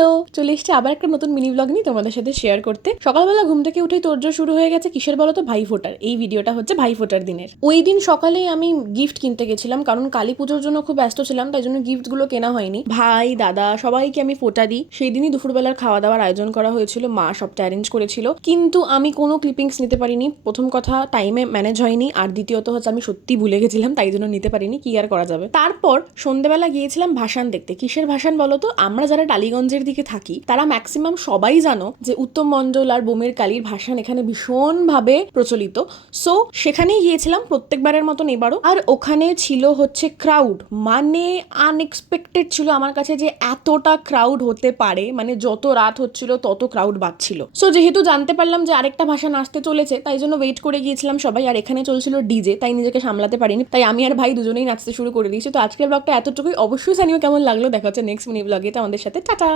Hello, চলে এসেছি আবার একটা নতুন মিনি ব্লগ নিয়ে তোমাদের সাথে শেয়ার করতে। সকালবেলা ঘুম থেকে উঠেই তোড়জোড় শুরু হয়ে গেছে কিসের বলো তো, ভাই ফোটার। এই ভিডিওটা হচ্ছে ভাই ফোটার দিনের। ওই দিন সকালেই আমি গিফট কিনতে গেছিলাম, কারণ কালী পুজোর জন্য খুব ব্যস্ত ছিলাম, তাই জন্য গিফটগুলো কেনা হয়নি। ভাই দাদা সবাইকে আমি ফোটা দিই। সেই দিনই দুপুরবেলার খাওয়া দাওয়ার আয়োজন করা হয়েছিল, মা সবটা অ্যারেঞ্জ করেছিল, কিন্তু আমি কোনো ক্লিপিংস নিতে পারিনি। প্রথম কথা, টাইমে ম্যানেজ হয়নি, আর দ্বিতীয়ত হচ্ছে আমি সত্যি ভুলে গেছিলাম, তাই জন্য নিতে পারিনি। কি আর করা যাবে। তারপর সন্ধ্যেবেলা গিয়েছিলাম ভাসান দেখতে। কিসের ভাসান বলো তো? আমরা যারা টালিগঞ্জের দিকে থাকি তারা ম্যাক্সিমাম সবাই জানো যে উত্তম মণ্ডল আর বোমের কালীর ভাসান এখানে ভীষণভাবে প্রচলিত। সো সেখানেই গিয়েছিলাম প্রত্যেকবারের মতন এবারও। আর ওখানে ছিল হচ্ছে ক্রাউড, মানে আনএক্সপেক্টেড ছিল আমার কাছে যে এতটা ক্রাউড হতে পারে। মানে যত রাত হচ্ছিল তত ক্রাউড বাড়ছিল। সো যেহেতু জানতে পারলাম যে আরেকটা ভাসান আসতে চলেছে, তাই জন্য ওয়েট করে গিয়েছিলাম সবাই। আর এখানে চলছিল ডিজে, তাই নিজেকে সামলাতে পারিনি, তাই আমি আর ভাই দুজনেই নাচতে শুরু করে দিয়েছি। তো আজকের ব্লগটা এতটুকুই। অবশ্যই জানিও কেমন লাগলো। দেখা হচ্ছে নেক্সট মিনি ব্লগে। আমাদের সাথে টাটা।